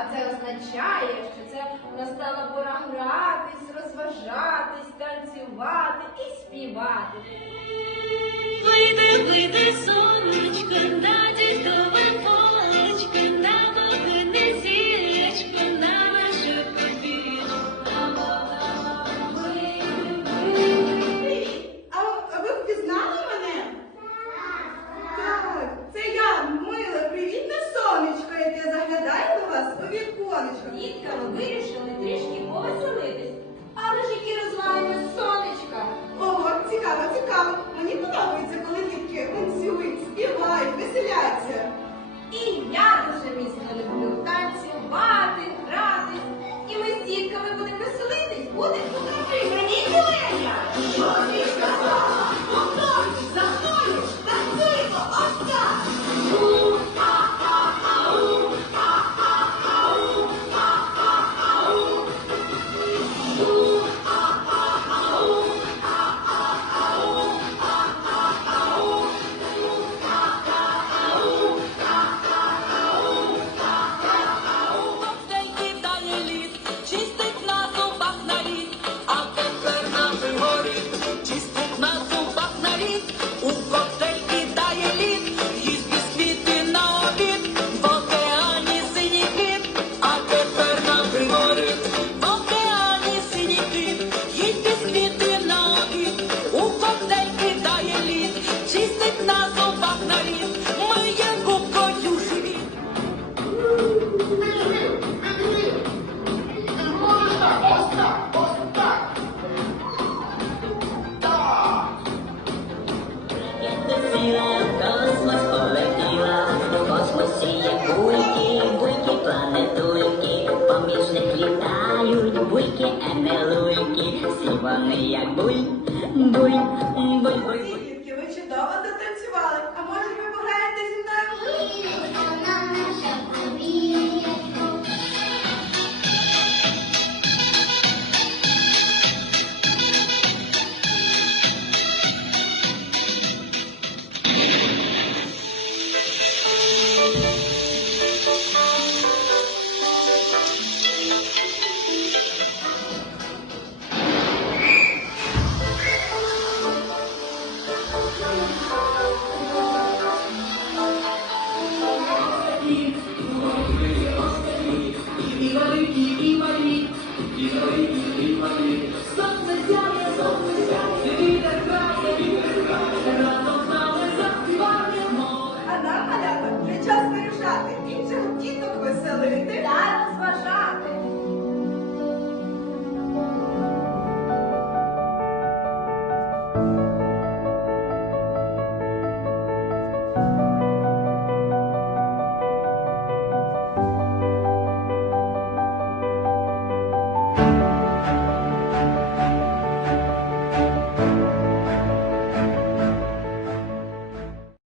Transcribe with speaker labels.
Speaker 1: А це означає, що це настала пора гратись, розважатись, танцювати і співати. Буде тут
Speaker 2: при мені тілення. танцювали, як буй, буй, буй, буй, буй.
Speaker 3: Дітки, ви чудово затанцювали. А може ви пограєте зі мною? Thank. розважати інших діток веселити
Speaker 1: та розважати.